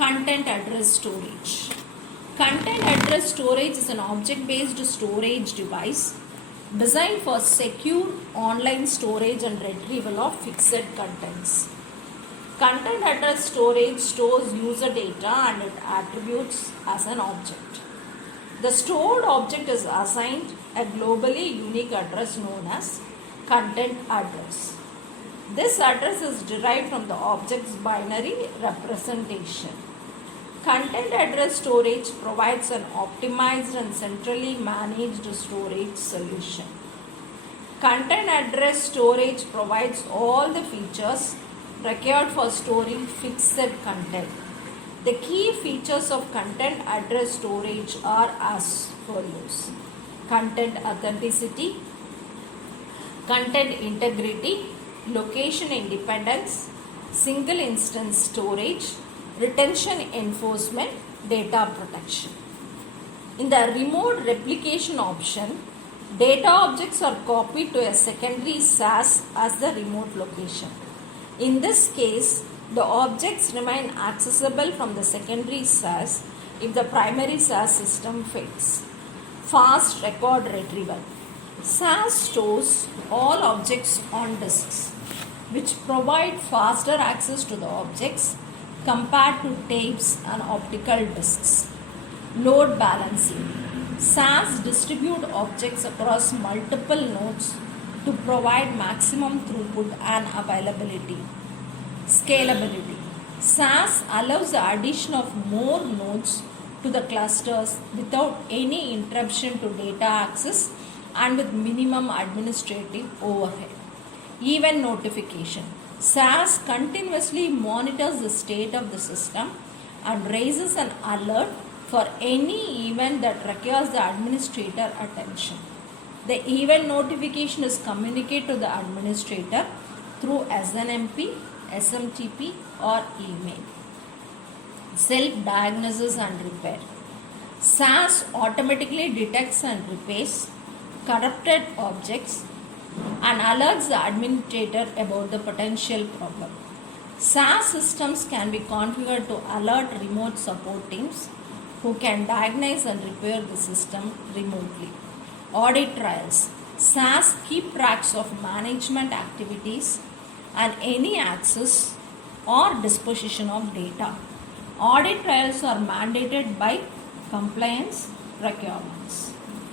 Content address storage. Content address storage is an object-based storage device designed for secure online storage and retrieval of fixed contents. Content address storage stores user data and its attributes as an object. The stored object is assigned a globally unique address known as content address. This address is derived from the object's binary representation. Content address storage provides an optimized and centrally managed storage solution. Content address storage provides all the features required for storing fixed content. The key features of content address storage are as follows: content authenticity, content integrity, location independence, single instance storage, retention enforcement, data protection. In the remote replication option, data objects are copied to a secondary SAS as the remote location. In this case, the objects remain accessible from the secondary SAS if the primary SAS system fails. Fast record retrieval. SAS stores all objects on disks, which provide faster access to the objects compared to tapes and optical disks. Load balancing. SAS distribute objects across multiple nodes to provide maximum throughput and availability. Scalability. SAS allows the addition of more nodes to the clusters without any interruption to data access and with minimum administrative overhead. Event notification. SAS continuously monitors the state of the system and raises an alert for any event that requires the administrator attention. The event notification is communicated to the administrator through SNMP, SMTP or email. Self-diagnosis and repair. SAS automatically detects and repairs corrupted objects and alerts the administrator about the potential problem. SAS systems can be configured to alert remote support teams who can diagnose and repair the system remotely. Audit trails. SAS keep tracks of management activities and any access or disposition of data. Audit trails are mandated by compliance requirements.